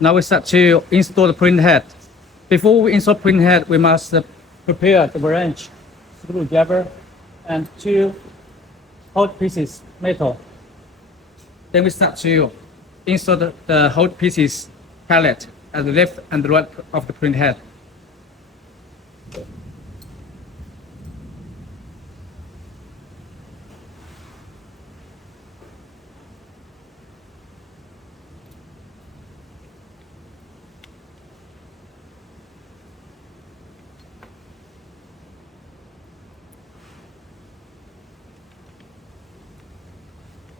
Now we start to install the printhead. Before we install printhead, we must prepare the wrench, screwdriver, and two hold pieces metal. Then we start to install the hold pieces pallet at the left and the right of the printhead.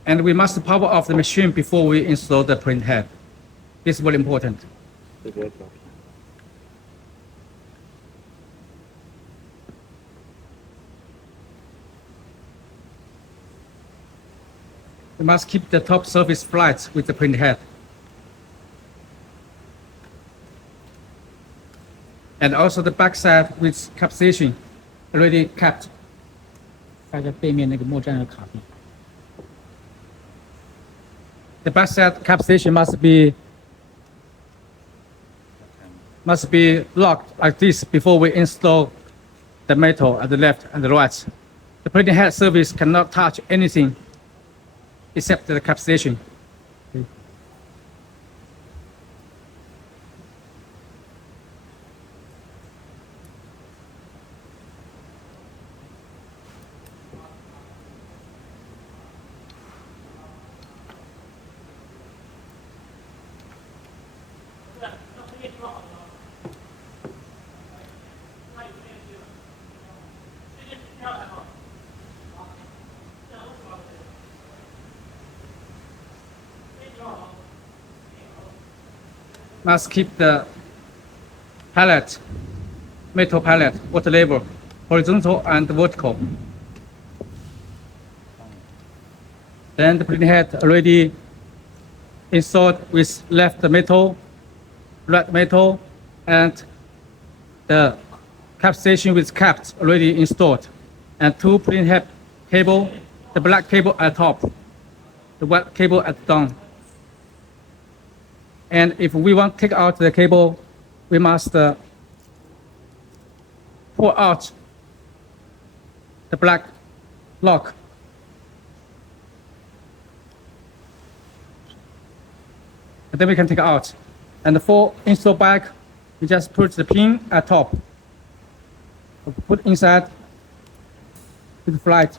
And we must power off the machine before we install the printhead. This is very important. We must keep the top surface flat with the printhead. And also the back side with capsation already capped. 大家背面那个墨站要卡住。The back side capsation must be locked like this before we install the metal at the left and the right. The printing head surface cannot touch anything except the capsation. Must keep the pallet, metal pallet, water level, horizontal and vertical. Then the printing head already installed with left metal, right metal, and the cap station with caps already installed, and two printing head cable, the black cable at top, the white cable at down. And if we want to take out the cable, we must pull out the black lock. And then we can take it out. And for install back, we just put the pin at top. Put inside with the flight.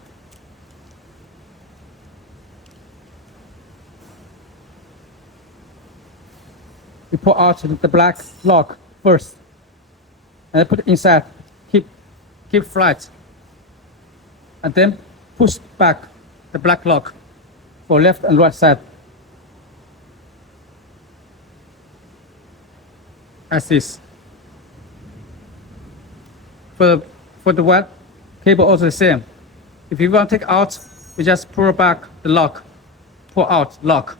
We pull out the black lock first, and put it inside, keep flat, and then push back the black lock for left and right side, as this. For the white cable also the same. If you want to take out, we just pull back the lock, pull out lock,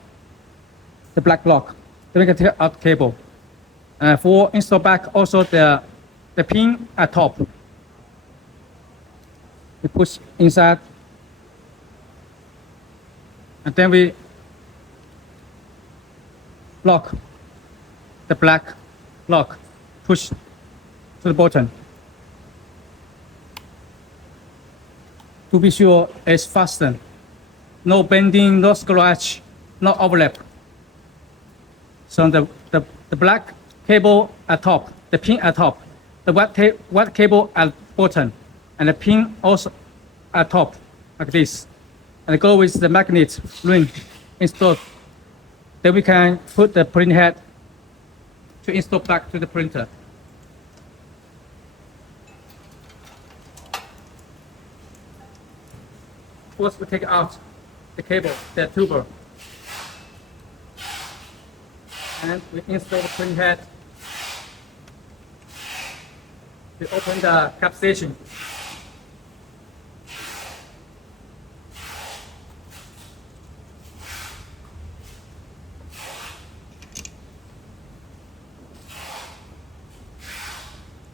the black lock. Then we can take out cable. For install back, also the pin at top. We push inside, and then we lock the black lock, push to the bottom. To be sure it's fastened. No bending, no scratch, no overlap. So the black cable at top, the pin at top, the white cable at bottom, and the pin also at top, like this. And go with the magnet ring installed. Then we can put the printing head to install back to the printer. First we take out the cable, the tuber. And we install the printing head. We open the cap station.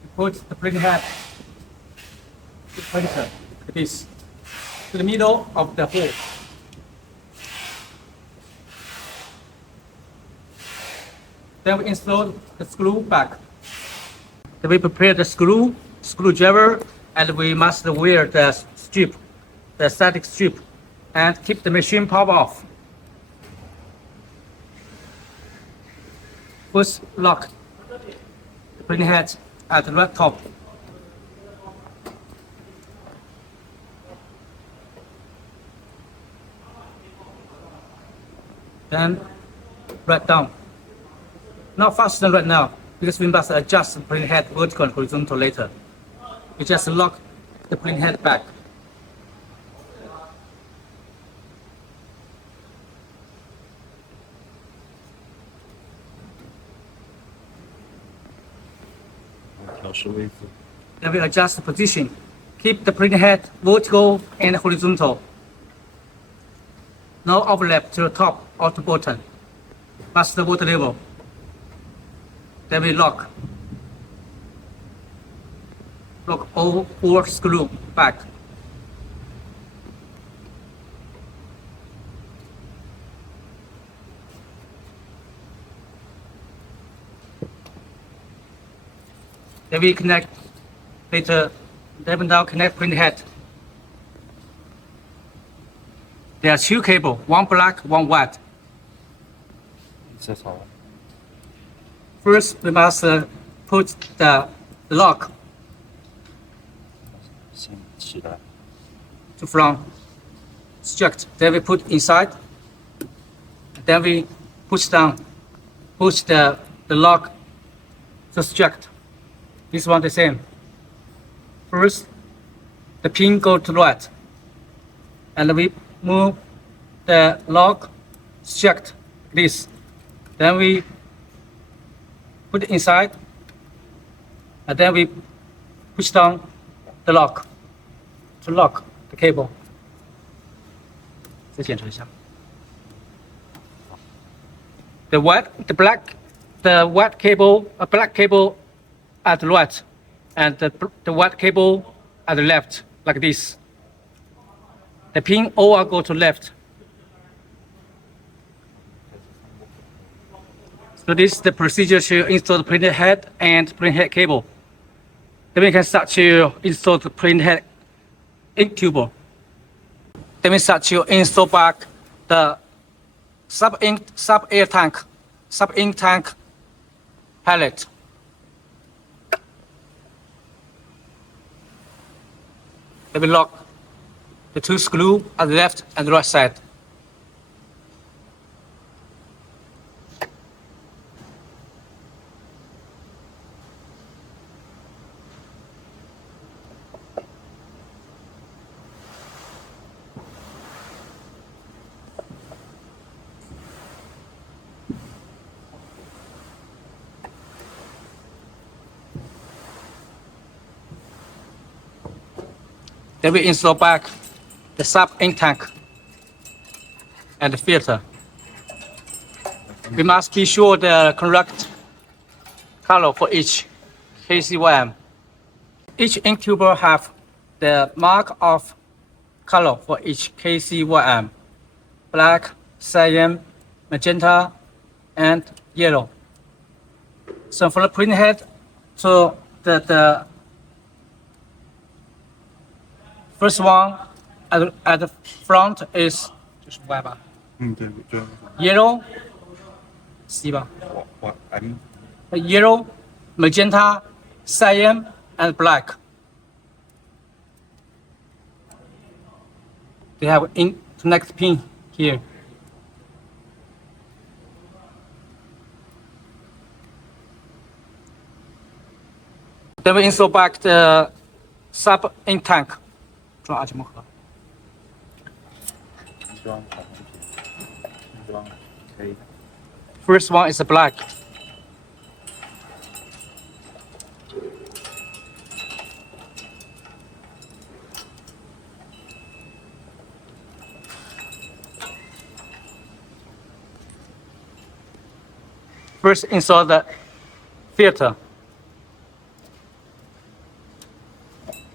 We put the printing head to the printer, like this, to the middle of the hole. Then we install the screw back. Then we prepare the screwdriver, and we must wear the strip, the static strip, and keep the machine power off. First lock the printhead at the right top. Then right down. Not fasten right now, because we must adjust the printhead vertical and horizontal later. We just lock the printhead back. Then we adjust the position. Keep the printhead vertical and horizontal. No overlap to the top or to bottom. That's the water level. Then we lock all four screws back. Then we connect later. Then we now connect printhead. There are two cables, one black, one white. First, we must put the lock to front, struct. Then we put inside. Then we push down, push the lock to struct. This one the same. First, the pin go to right, and we move the lock struct this. Then we put it inside, and then we push down the lock to lock the cable. 再检查一下。The black cable, a black cable at the right, and the white cable at the left, like this. The pin all go to left. So this is the procedure to install the printhead head and printhead cable. Then we can start to install the printhead ink tuber. Then we start to install back the sub-ink tank pallet. Then we lock the two screws at the left and the right side. Then we install back the sub-ink tank and the filter. We must be sure the correct color for each KCYM. Each ink tuber have the mark of color for each KCYM: black, cyan, magenta, and yellow. So for the printhead, so the first one at the front is 就是 Y 吧？对，就 yellow C 吧 M？Yellow, magenta, cyan, and black. They have ink connect pin here. Then we install back the sub ink tank. 装二级木盒。装好装可以。First one is the black. First install the filter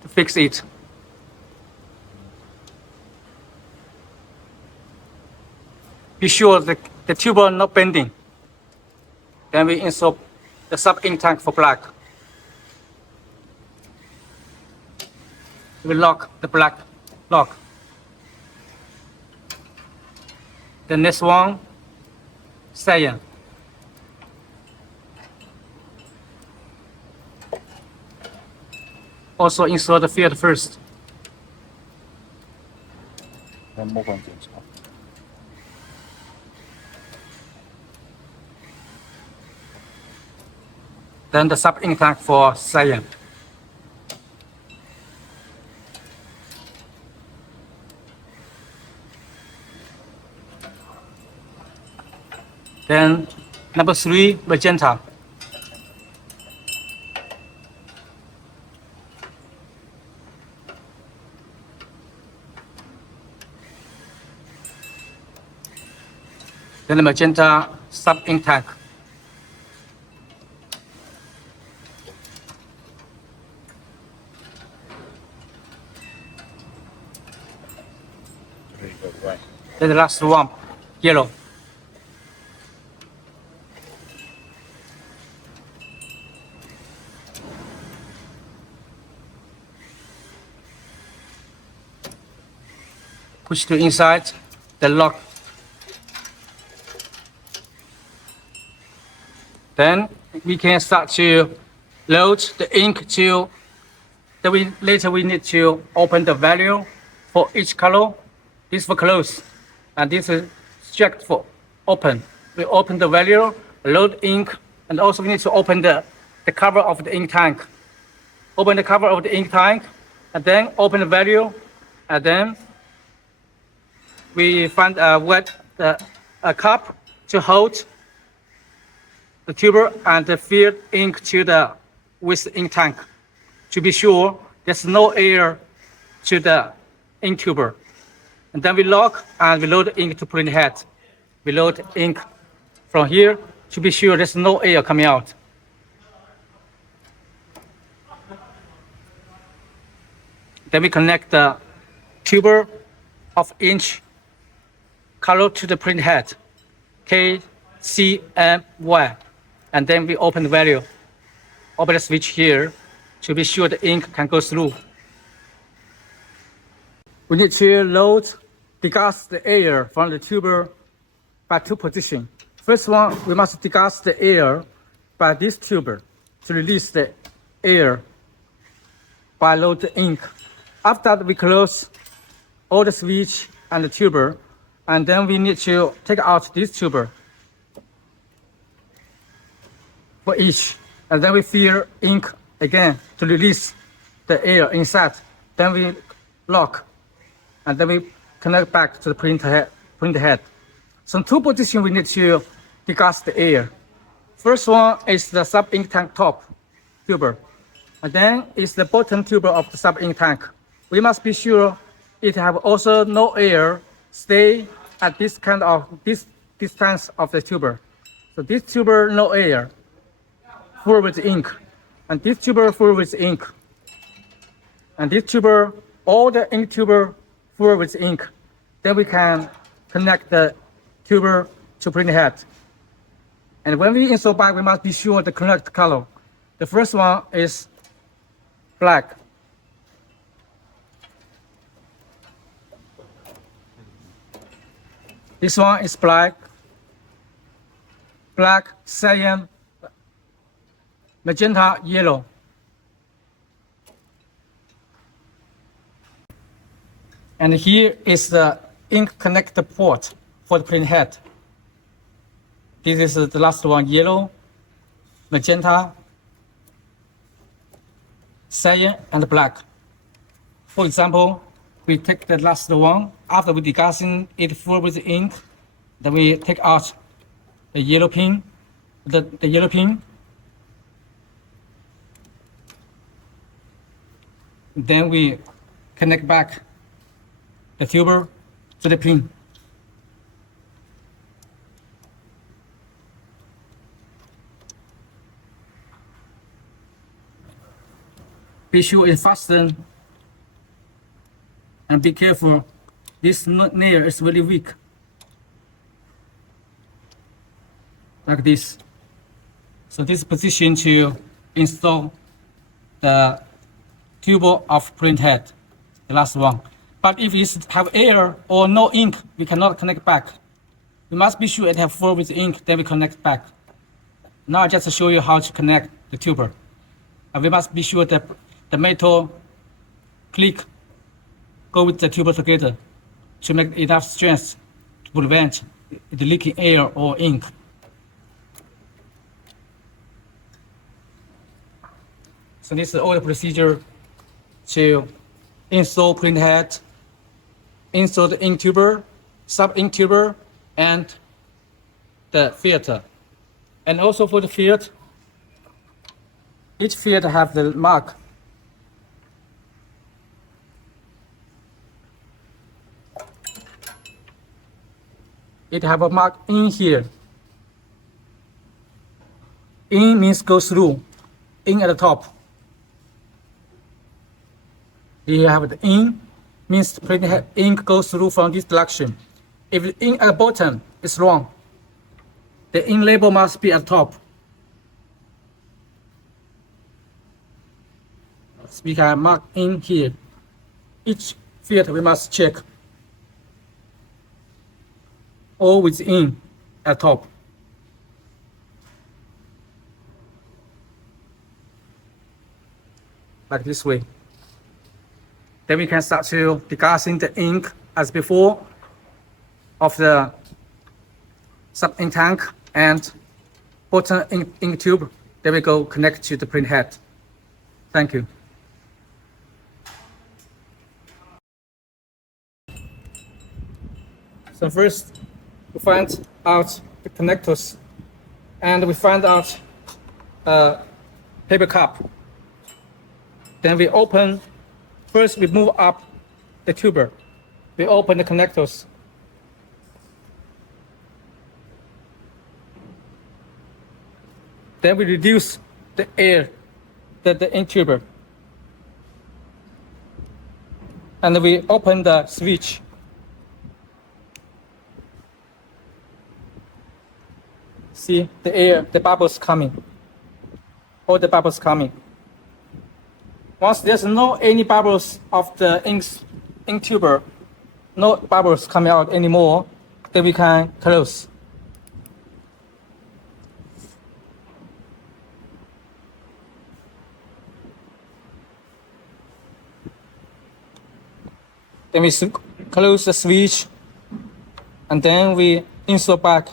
to fix it. Be sure the tuber not bending. Then we insert the sub-ink tank for black. We lock the black lock. The next one, cyan. Also insert the field first. 跟墨管检查。 Then the sub-ink tank for cyan. Then number 3, magenta. Then the magenta sub-ink tank. Then the last one, yellow. Push to inside the lock. Then we can start to load the ink to. Then later we need to open the value for each color. This for close, and this is checked for open. We open the value, load ink, and also we need to open the cover of the ink tank. Open the cover of the ink tank, and then open the value, and then we find a cup to hold the tuber and fill ink to the with ink tank to be sure there's no air to the ink tuber. And then we lock and we load ink to print head. We load ink from here to be sure there's no air coming out. Then we connect the tuber of inch color to the print head, K, C, M, Y. And then we open the value, open the switch here to be sure the ink can go through. We need to load, degas the air from the tuber by 2 positions. First one, we must degas the air by this tuber to release the air by load the ink. After that, we close all the switch and the tuber, and then we need to take out this tuber for each, and then we fill ink again to release the air inside. Then we lock, and then we connect back to the print head. So 2 positions we need to degas the air. First one is the sub-ink tank top tuber, and then is the bottom tuber of the sub-ink tank. We must be sure it have also no air stay at this kind of this distance of the tuber. So this tuber no air, full with ink, and this tuber full with ink, and this tuber all the ink tuber full with ink. Then we can connect the tuber to print head. And when we install back, we must be sure the correct color. The first one is black. This one is black, cyan, magenta, yellow. And here is the ink connector port for the print head. This is the last one, yellow, magenta, cyan, and black. For example, we take the last one. After we degassing it full with ink, then we take out the yellow pin, the yellow pin. Then we connect back the tuber to the pin. Be sure it's fastened, and be careful, this nail is very weak, like this. So this position to install the tuber of printhead, the last one. But if it have air or no ink, we cannot connect back. We must be sure it have full with ink, then we connect back. Now I just show you how to connect the tuber. And we must be sure that the metal click go with the tuber together to make enough strength to prevent the leaking air or ink. So this is all the procedure to install printhead, install the ink tuber, sub-ink tuber, and the filter. And also for the filter, each filter have the mark. It have a mark in here. In means go through, in at the top. Here you have the in, means the printhead ink goes through from this direction. If the ink at the bottom is wrong, the ink label must be at the top. So we can mark in here. Each field we must check. All with in at top. Like this way. Then we can start to degassing the ink as before of the sub-ink tank and bottom ink tube. Then we go connect to the printhead. Thank you. So first, we find out the connectors, and we find out a paper cup. Then we open. First, we move up the tuber. We open the connectors. Then we reduce the air, the ink tuber. And we open the switch. See the air, the bubbles coming. All the bubbles coming. Once there's no any bubbles of the ink tuber, no bubbles coming out anymore, then we can close. Then we close the switch, and then we insert back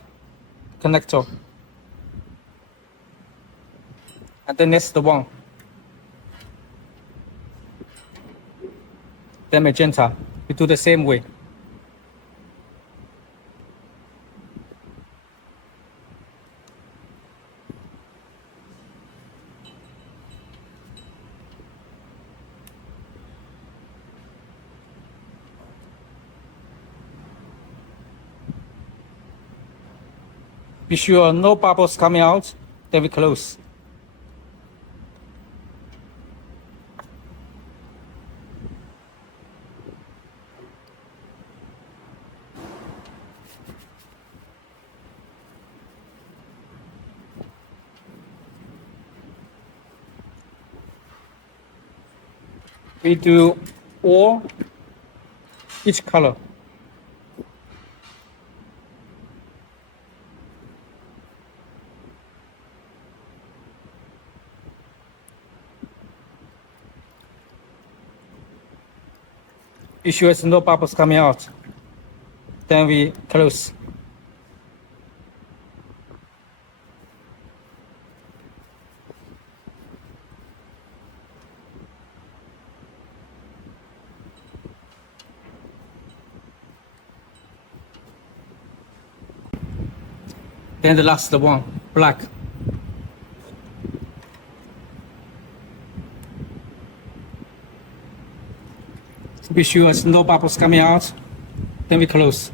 connector. And then that's the one. Then magenta, we do the same way. Be sure no bubbles coming out, then we close. We do all each color. Be sure there's no bubbles coming out. Then we close. Then the last one, black. To be sure there's no bubbles coming out, then we close.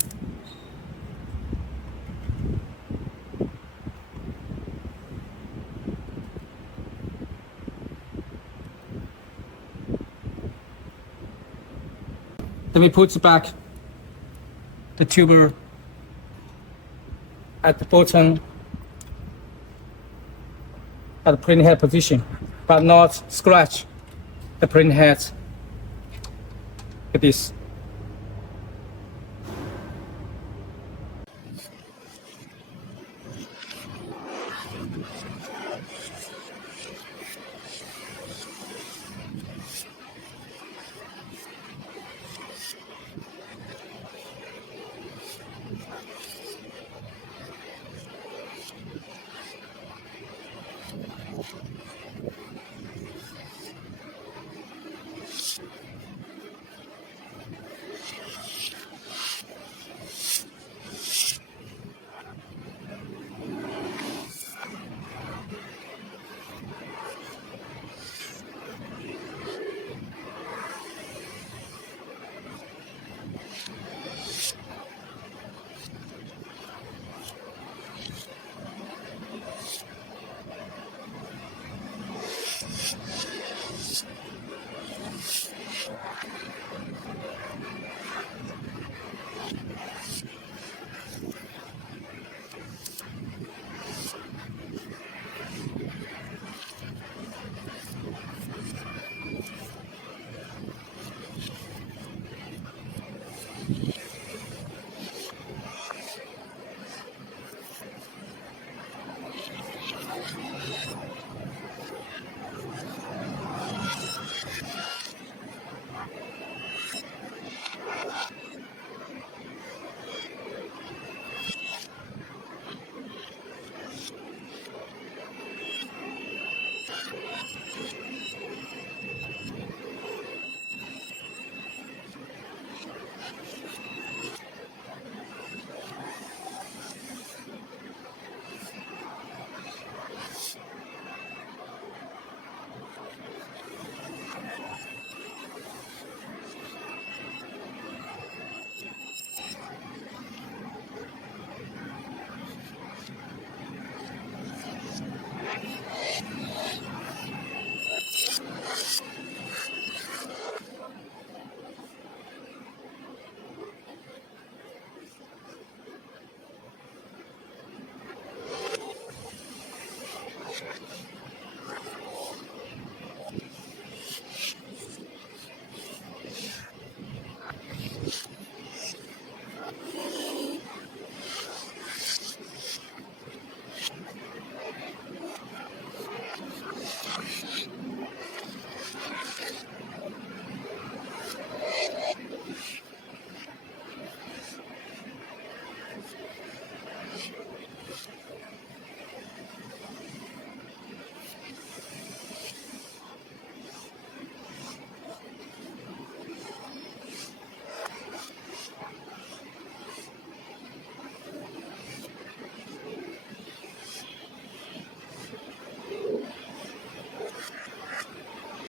Then we put back the tuber at the bottom at the printhead position, but not scratch the printhead like this.